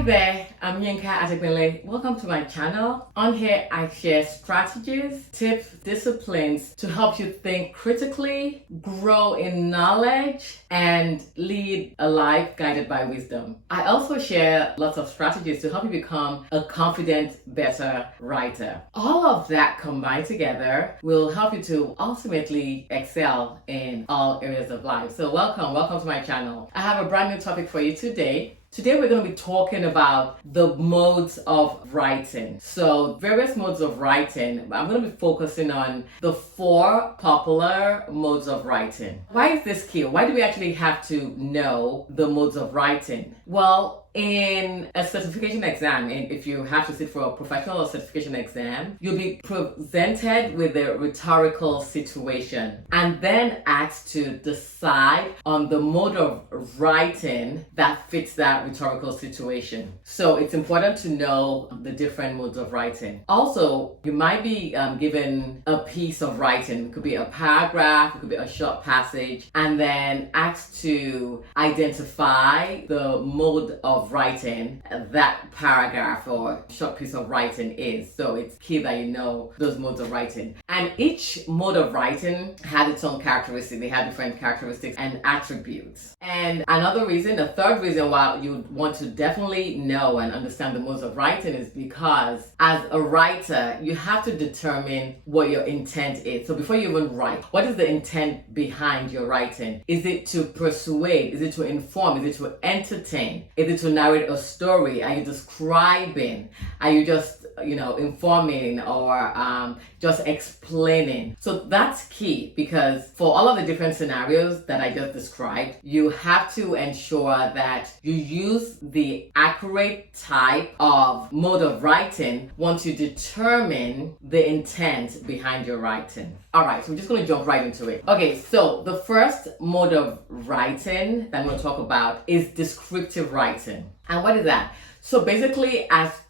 Hi there, I'm Yinka Ade. Welcome to my channel. On here, I share strategies, tips, disciplines to help you think critically, grow in knowledge, and lead a life guided by wisdom. I also share lots of strategies to help you become a confident, better writer. All of that combined together will help you to ultimately excel in all areas of life. So welcome to my channel. I have a brand new topic for you today. Today we're going to be talking about the modes of writing. So various modes of writing. I'm going to be focusing on the 4 popular modes of writing. Why is this key? Why do we actually have to know the modes of writing? Well, in a certification exam, and if you have to sit for a professional or certification exam, you'll be presented with a rhetorical situation and then asked to decide on the mode of writing that fits that rhetorical situation. So it's important to know the different modes of writing. Also, you might be given a piece of writing. It could be a paragraph, it could be a short passage, and then asked to identify the mode of writing that paragraph or short piece of writing is. So it's key that you know those modes of writing. And each mode of writing had its own characteristics. They had different characteristics and attributes. And another reason, the third reason why you want to definitely know and understand the modes of writing is because as a writer, you have to determine what your intent is. So before you even write, what is the intent behind your writing? Is it to persuade? Is it to inform? Is it to entertain? Is it to narrate a story? Are you describing? Are you just, informing or just explaining? So that's key, because for all of the different scenarios that I just described, you have to ensure that you use the accurate type of mode of writing once you determine the intent behind your writing. All right, so we're just going to jump right into it. Okay, so the first mode of writing that I'm going to talk about is descriptive writing. And what is that? So basically,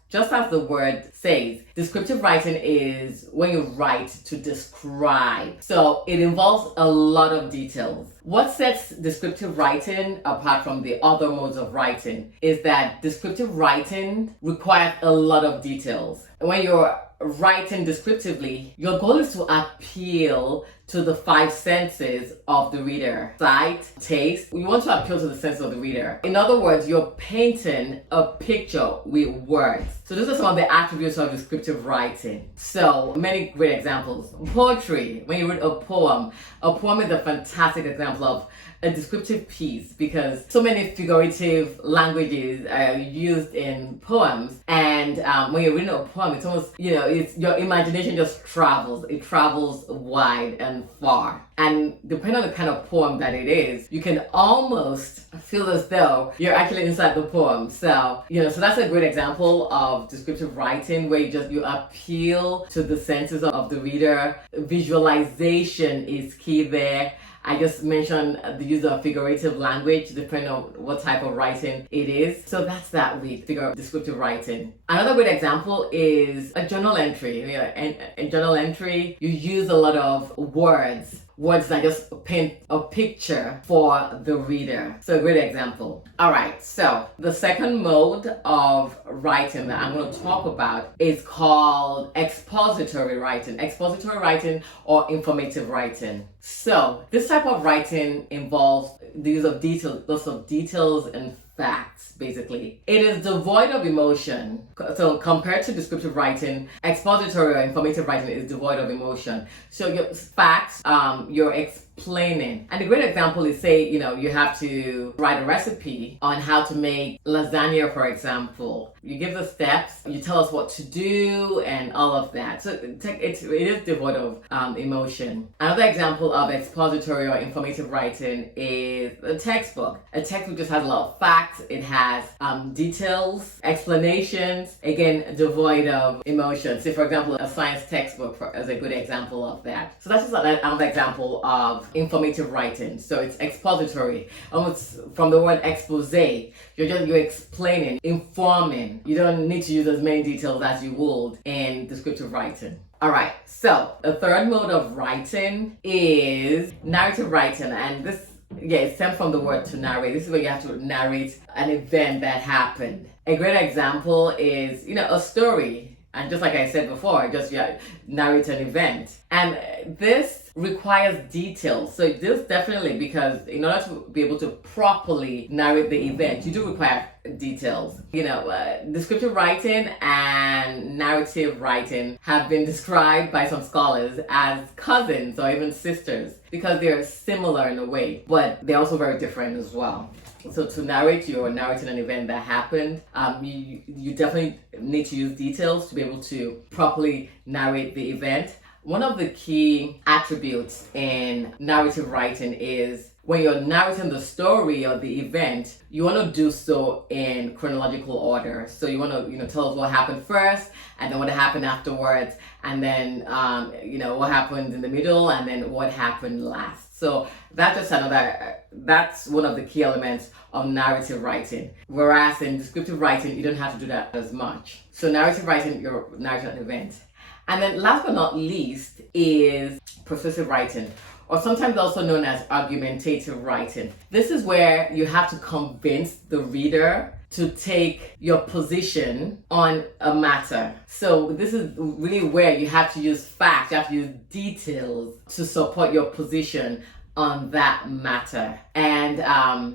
just as the word says, descriptive writing is when you write to describe. So it involves a lot of details. What sets descriptive writing apart from the other modes of writing is that descriptive writing requires a lot of details. When you're writing descriptively, your goal is to appeal to the 5 senses of the reader: sight, taste. You want to appeal to the senses of the reader. In other words, you're painting a picture with words. So those are some of the attributes of descriptive writing. So many great examples. Poetry. When you read a poem is a fantastic example of a descriptive piece, because so many figurative languages are used in poems, and when you're reading a poem, it's almost, it's your imagination just travels. It travels wide and far. And depending on the kind of poem that it is, you can almost feel as though you're actually inside the poem. So, so that's a great example of descriptive writing, where you appeal to the senses of the reader. Visualization is key there. I just mentioned the use of figurative language depending on what type of writing it is. So that's that with descriptive writing. Another great example is a journal entry. In journal entry, you use a lot of words that just paint a picture for the reader. So a great example. All right, so the second mode of writing that I'm going to talk about is called expository writing. Expository writing or informative writing. So this type of writing involves the use of details, lots of details and facts, basically. It is devoid of emotion. So compared to descriptive writing, expository or informative writing is devoid of emotion. So your facts, you're explaining. And a great example is, say, you have to write a recipe on how to make lasagna, for example. You give the steps, you tell us what to do, and all of that. So it is devoid of emotion. Another example of expository or informative writing is a textbook. A textbook just has a lot of facts. It has details, explanations, again, devoid of emotion. Say, for example, a science textbook is a good example of that. So that's just another example of informative writing. So it's expository, almost from the word expose. You're explaining, informing. You don't need to use as many details as you would in descriptive writing. All right, so the third mode of writing is narrative writing, and this Yeah, it stems from the word to narrate. This is where you have to narrate an event that happened. A great example is, a story. And just like I said before, narrate an event. And this requires details. So this definitely, because in order to be able to properly narrate the event, you do require details. Descriptive writing and narrative writing have been described by some scholars as cousins or even sisters because they're similar in a way, but they're also very different as well. So to narrate, you're narrating an event that happened. You definitely need to use details to be able to properly narrate the event. One of the key attributes in narrative writing is when you're narrating the story or the event, you want to do so in chronological order. So you want to, tell us what happened first, and then what happened afterwards, and then, what happened in the middle, and then what happened last. So that's one of the key elements of narrative writing. Whereas in descriptive writing, you don't have to do that as much. So narrative writing, you're narrating an event. And then last but not least is persuasive writing, or sometimes also known as argumentative writing. This is where you have to convince the reader to take your position on a matter. So this is really where you have to use facts, you have to use details to support your position on that matter. And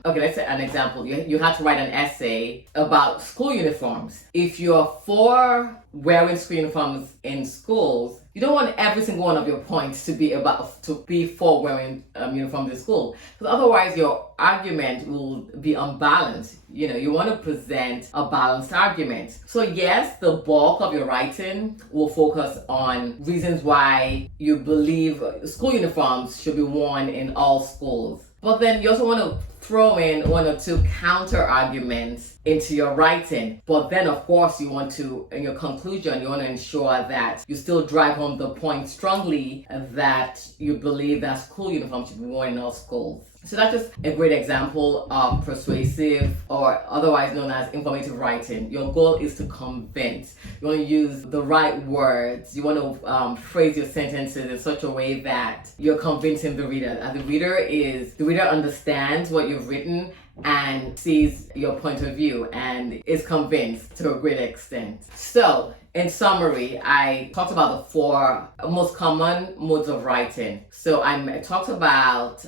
let's say an example. You have to write an essay about school uniforms. If you're for wearing school uniforms in schools, you don't want every single one of your points to be for wearing uniforms in school, because otherwise your argument will be unbalanced. You want to present a balanced argument. So yes, the bulk of your writing will focus on reasons why you believe school uniforms should be worn in all schools. But then you also want to throw in one or two counter arguments into your writing. But then, of course, you want to, in your conclusion, you want to ensure that you still drive home the point strongly that you believe that school uniforms should be worn in all schools. So that's just a great example of persuasive, or otherwise known as informative writing. Your goal is to convince. You want to use the right words. You want to phrase your sentences in such a way that you're convincing the reader. And the reader understands what you've written and sees your point of view and is convinced to a great extent. So, in summary, I talked about the 4 most common modes of writing. So I talked about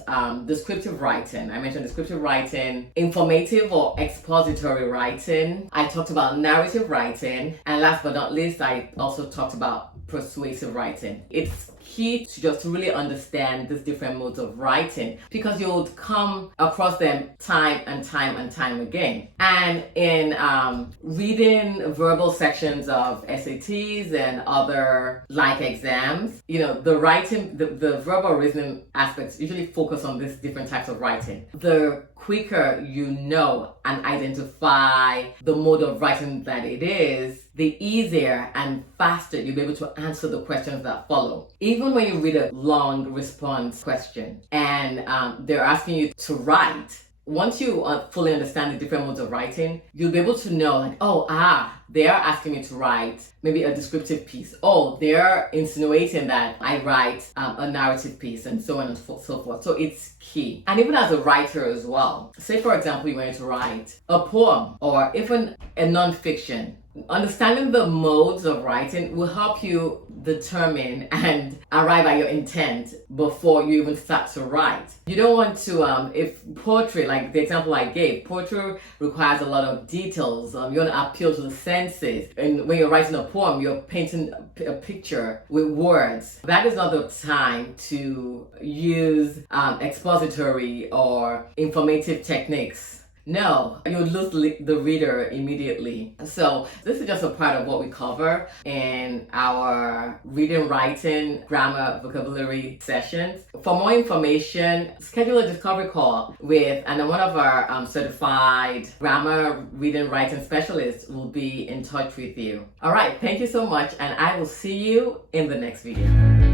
descriptive writing. I mentioned descriptive writing, informative or expository writing. I talked about narrative writing. And last but not least, I also talked about persuasive writing. It's key to really understand these different modes of writing, because you'll come across them time and time again. And in reading verbal sections of SATs and other like exams, the writing, the verbal reasoning aspects usually focus on these different types of writing. The quicker you know and identify the mode of writing that it is, the easier and faster you'll be able to answer the questions that follow. Even when you read a long response question and they're asking you to write, once you fully understand the different modes of writing, you'll be able to know they are asking me to write maybe a descriptive piece. Oh, they're insinuating that I write a narrative piece, and so on and so forth. So it's key. And even as a writer as well, say for example, you wanted to write a poem or even a non-fiction. Understanding the modes of writing will help you determine and arrive at your intent before you even start to write. You don't want to, if poetry, like the example I gave, poetry requires a lot of details. You want to appeal to the senses. And when you're writing a poem, you're painting a picture with words. That is not the time to use expository or informative techniques. No, you would lose the reader immediately. So this is just a part of what we cover in our reading, writing, grammar, vocabulary sessions. For more information, schedule a discovery call with one of our certified grammar, reading, writing specialists will be in touch with you. All right, thank you so much, and I will see you in the next video.